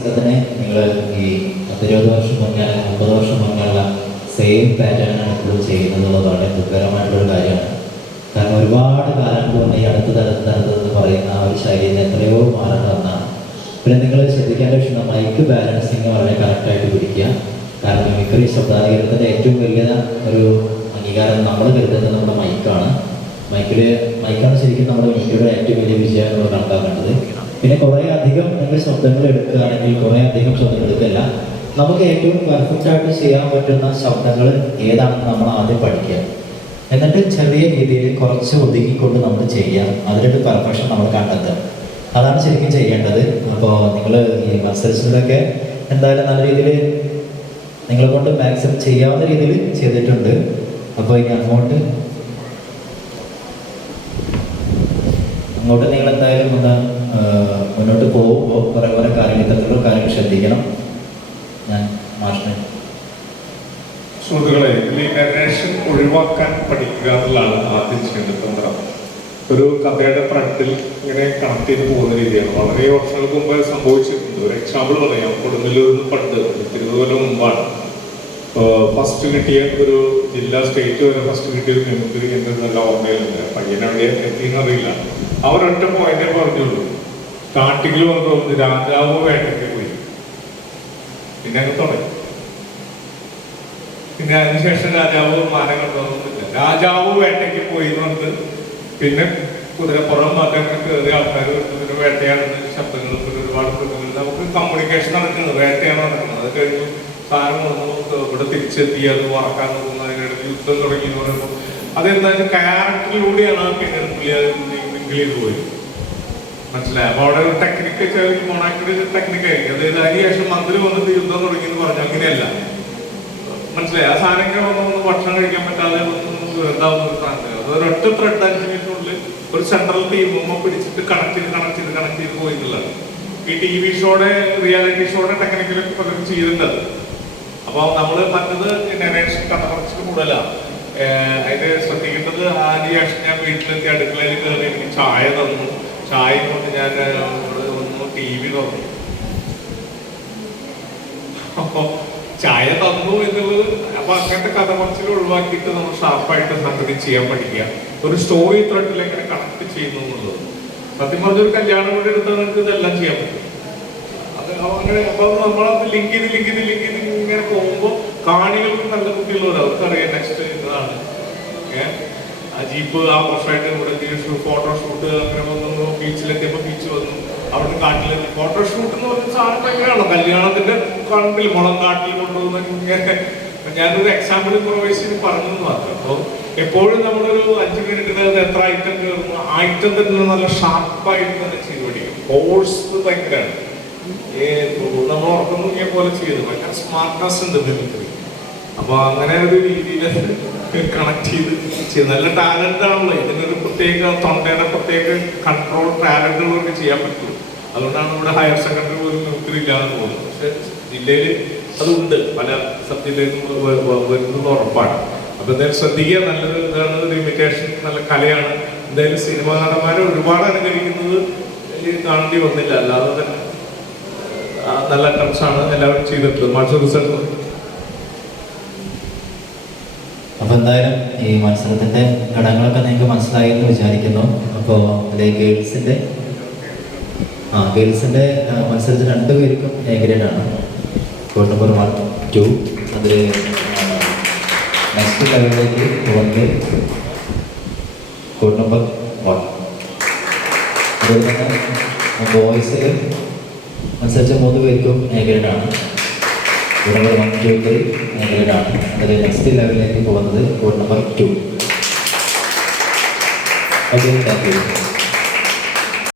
അതിനെ നിങ്ങൾ ഈ പത്തിരുപത് വർഷം മുന്നേ മുപ്പത് വർഷം മുന്നേയുള്ള സെയിം പാറ്റേണാണ് ഇപ്പോഴും ചെയ്യുന്നത് വളരെ ദുഃഖകരമായിട്ടുള്ള കാര്യമാണ്. കാരണം ഒരുപാട് കാലം കൊണ്ട് ഈ അടുത്ത തലത്ത് എന്ന് പറയുന്ന ആ ഒരു ശൈലിയിൽ എത്രയോ മാറേണ്ട ഒന്നാണ് പിന്നെ നിങ്ങൾ ശ്രദ്ധിക്കേണ്ട വിഷയം മൈക്ക് ബാലൻസിങ് വളരെ കറക്റ്റായിട്ട് പിടിക്കുക. കാരണം മിമിക്രി ശബ്ദാധികാരത്തിന്റെ ഏറ്റവും വലിയ ഒരു അംഗീകാരം നമ്മൾ കരുതുന്നത് നമ്മുടെ മൈക്കാണ് മൈക്കിൽ മൈക്കാണ് ശരിക്കും നമ്മുടെ മിമിക്രിയുടെ ഏറ്റവും വലിയ വിജയം നമ്മൾ കണക്കാക്കേണ്ടത് പിന്നെ കുറേ അധികം നിങ്ങൾ ശബ്ദങ്ങൾ എടുക്കുകയാണെങ്കിൽ കുറേ അധികം ശബ്ദങ്ങൾ എടുക്കില്ല നമുക്ക് ഏറ്റവും പെർഫെക്റ്റ് ആയിട്ട് ചെയ്യാൻ പറ്റുന്ന ശബ്ദങ്ങൾ ഏതാണെന്ന് നമ്മൾ ആദ്യം പഠിക്കുക. എന്നിട്ട് ചെറിയ രീതിയിൽ കുറച്ച് ഒതുക്കിക്കൊണ്ട് നമ്മൾ ചെയ്യാം അതിലൊരു പെർഫെക്ഷൻ നമ്മൾ കണ്ടെത്തുക. അതാണ് ശരിക്കും ചെയ്യേണ്ടത്. അപ്പോൾ നിങ്ങൾ ഈ മത്സരിച്ചതൊക്കെ എന്തായാലും നല്ല രീതിയിൽ നിങ്ങളെ കൊണ്ട് മാക്സിമം ചെയ്യാവുന്ന രീതിയിൽ ചെയ്തിട്ടുണ്ട്. അപ്പോൾ ഇനി അങ്ങോട്ട് അങ്ങോട്ട് നിങ്ങൾ എന്തായാലും ഒന്ന് മുന്നോട്ട് പോകുമ്പോൾ കുറേ കുറേ കാര്യങ്ങൾ ഇത്തരത്തിലുള്ള കാര്യങ്ങൾ ശ്രദ്ധിക്കണം. ഞാൻ മാഷിനെ സുഹൃത്തുക്കളെ നരേഷൻ ഒഴിവാക്കാൻ പഠിക്കുക എന്നുള്ളതാണ് ആദ്യം ചെയ്യേണ്ടത് തന്ത്രം. ഒരു കഥയുടെ ഫ്രണ്ടിൽ ഇങ്ങനെ കണക്ട് ചെയ്ത് പോകുന്ന രീതിയാണ്. വളരെ വർഷങ്ങൾക്ക് മുമ്പ് സംഭവിച്ചിട്ടുണ്ട്. ഒരു എക്സാമ്പിൾ പറയാം. കൊടുങ്ങല്ലൂരിൽ പണ്ട് ഇരുപത് കൊല്ലം മുമ്പാണ്. ഫസ്റ്റ് കിട്ടിയ ഒരു ജില്ലാ സ്റ്റേറ്റ് വരെ ഫസ്റ്റ് കിട്ടിയ ഒരു മെമ്പർ എന്ന് നല്ല ഓർമ്മയിലുണ്ട്. പയ്യനെവിടെ എത്തിയെന്ന് അറിയില്ല. അവരൊറ്റ പോയിന്റേ പറഞ്ഞുള്ളൂ. കാട്ടിക്ക് വന്നു രാജാവ് വേട്ടയ്ക്ക് പോയി. പിന്നെ അങ്ങ് തുടങ്ങി. പിന്നെ അതിനുശേഷം രാജാവ് മാനം കണ്ടതൊന്നുമില്ല. രാജാവ് വേട്ടയ്ക്ക് പോയി എന്ന് പിന്നെ കുതിരപ്പുറം മതങ്ങൾ കയറി ആൾക്കാർ പിന്നെ വേട്ടയാടുന്ന ശബ്ദങ്ങൾ പിന്നെ ഒരുപാട് മൃഗങ്ങൾ നമുക്ക് കമ്മ്യൂണിക്കേഷൻ നടക്കുന്നത് വേട്ടയാണ് നടക്കുന്നത്. അത് കഴിഞ്ഞു സാധനം വന്നു. ഇവിടെ തിരിച്ചെത്തി. അത് വറക്കാൻ നോക്കുന്നു. അതിനിടയിൽ യുദ്ധം തുടങ്ങി എന്ന് പറയുമ്പോൾ അതെന്താ ക്യാരക്ടറിലൂടെയാണ് പിന്നെ പുള്ളി അത് ലിങ്ക് ചെയ്ത് പോയത് മനസ്സിലായി? അപ്പൊ അവിടെ ഒരു ടെക്നിക്ക് മൊണാക്കിയുടെ ടെക്നിക്ക് ആയിരിക്കും. അതായത് അതിനുശേഷം മന്ത്രി വന്നിട്ട് യുദ്ധം തുടങ്ങി എന്ന് പറഞ്ഞു അങ്ങനെയല്ല. മനസ്സിലായി? ആ സാധനങ്ങൾ വന്ന് ഭക്ഷണം കഴിക്കാൻ പറ്റാതെ എന്താവുന്ന ഒരു സാധനം അത് ഒരൊറ്റ ത്രെഡ് അഞ്ച് മിനിറ്റിനുള്ളിൽ ഒരു സെൻട്രൽ ടീമുമ്മ പിടിച്ചിട്ട് കണക്ട് ചെയ്ത് കണക്ട് ചെയ്ത് കണക്ട് ചെയ്ത് പോയി ഈ ടി വി ഷോയുടെ റിയാലിറ്റി ഷോയുടെ ടെക്നിക്കലൊക്കെ പലരും ചെയ്തിട്ടുണ്ട് അപ്പോൾ നമ്മൾ മറ്റത് നരേഷൻ കഥ കുറച്ചിട്ട് കൂടുതലാണ് ഏഹ് അതിന് ശ്രദ്ധിക്കേണ്ടത് ഞാൻ വീട്ടിലെത്തി അടുക്കളയിൽ കയറി എനിക്ക് ചായ തന്നു. ചായ കൊണ്ട് ഞാൻ ഒന്ന് ടി വി തന്നു ചായ തന്നു എന്നുള്ളത് അപ്പൊ അങ്ങനത്തെ കഥ കുറച്ചിൽ ഒഴിവാക്കിയിട്ട് നമ്മൾ ഷാർപ്പായിട്ട് സംഗതി ചെയ്യാൻ പഠിക്കുക. ഒരു സ്റ്റോറി ത്രെഡിൽ എങ്ങനെ കണക്ട് ചെയ്യുന്നു എന്നുള്ളത്. സത്യം പറഞ്ഞ ഒരു കല്യാണം കൂടി എടുത്താൽ നമുക്ക് ഇതെല്ലാം ചെയ്യാൻ പറ്റും. അത് അങ്ങനെ അപ്പൊ നമ്മളത് ലിങ്ക് ചെയ്ത് ലിങ്ക് ചെയ്ത് ലിങ്ക് ചെയ്ത് ഇങ്ങനെ പോകുമ്പോൾ കാണികൾക്ക് നല്ല കുട്ടികളോട് അവർക്കറിയാം നെക്സ്റ്റ് ഇതാണ്. ഏഹ് ജീപ്പ് ആ വർഷമായിട്ട് ഇവിടെ ഫോട്ടോ ഷൂട്ട് അങ്ങനെ വന്നു. ബീച്ചിലെത്തിയപ്പോൾ ബീച്ച് വന്നു. അവിടെ കാട്ടിലെത്തി. ഫോട്ടോ ഷൂട്ട് എന്ന് പറഞ്ഞ സാധനം ഭയങ്കരമാണോ കല്യാണത്തിന്റെ കണ്ടിൽ മുളം കാട്ടിൽ കൊണ്ടുപോകുന്ന ഞാനൊരു എക്സാമ്പിൾ പ്രൊവൈസ് ചെയ്ത് പറഞ്ഞു മാത്രം. അപ്പോൾ എപ്പോഴും നമ്മളൊരു അഞ്ച് മിനിറ്റിനകത്ത് എത്ര ഐറ്റം കയറുന്നു ഐറ്റം തന്നെ നല്ല ഷാർപ്പായിട്ട് തന്നെ ചെയ്ത് പഠിക്കും കോഴ്സ് ഭയങ്കരമാണ് നമ്മൾ ഉറക്കം തൂങ്ങിയ പോലെ ചെയ്തു. ഭയങ്കര സ്മാർട്ട്നെസ് ഉണ്ട് മിമിക്രി അപ്പൊ അങ്ങനെ ഒരു രീതിയിൽ കണക്ട് ചെയ്ത് നല്ല ടാലന്റ് ആണല്ലോ ഇതിനൊരു പ്രത്യേക തൊണ്ടയുടെ പ്രത്യേക കൺട്രോൾ ടാലന്റുകളൊക്കെ ചെയ്യാൻ പറ്റുള്ളൂ. അതുകൊണ്ടാണ് ഇവിടെ ഹയർ സെക്കൻഡറി പോലും മിമിക്രി ഇല്ലാതെ പോകുന്നത്. പക്ഷെ ജില്ലയിൽ അതുണ്ട്. പല സബ് ജില്ലയിലും വ- വരുന്നത് ഉറപ്പാണ്. അപ്പൊ എന്തായാലും ശ്രദ്ധിക്കുക. നല്ലൊരു ഇതാണ് ഒരു ഇമിറ്റേഷൻ നല്ല കലയാണ്. എന്തായാലും സിനിമാ നടന്മാരെ ഒരുപാട് അനുകരിക്കുന്നത് കാണേണ്ടി വന്നില്ല. അല്ലാതെ തന്നെ നല്ല അറ്റംസ് ആണ് എല്ലാവരും ചെയ്തിട്ടുള്ളത്. മത്സര റിസൾട്ട് അപ്പോൾ എന്തായാലും ഈ മത്സരത്തിന്റെ ഘടകങ്ങളൊക്കെ നിങ്ങൾക്ക് മനസ്സിലായി എന്ന് വിചാരിക്കുന്നു. അപ്പോൾ ഇതിലെ ഗേൾസിന്റെ ആ ഗേൾസിന്റെ മത്സരത്തിൽ മത്സരത്തിൽ രണ്ടുപേർക്കും എ ഗ്രേഡ് ആണ് കോഡ് നമ്പർ വൺ ടു അതിൽ നെക്സ്റ്റ് ലെവലിലേക്ക് പോകുന്നത് കോഡ് നമ്പർ വൺ. അതുപോലെ തന്നെ ബോയ്സിൽ മത്സരിച്ച മൂന്ന് പേർക്കും എ ഗ്രേഡ് ആണ് code number one two three A grade ആണ് അതിൽ നെക്സ്റ്റ് ലെവലിലേക്ക് പോകുന്നത് code number two okay thank you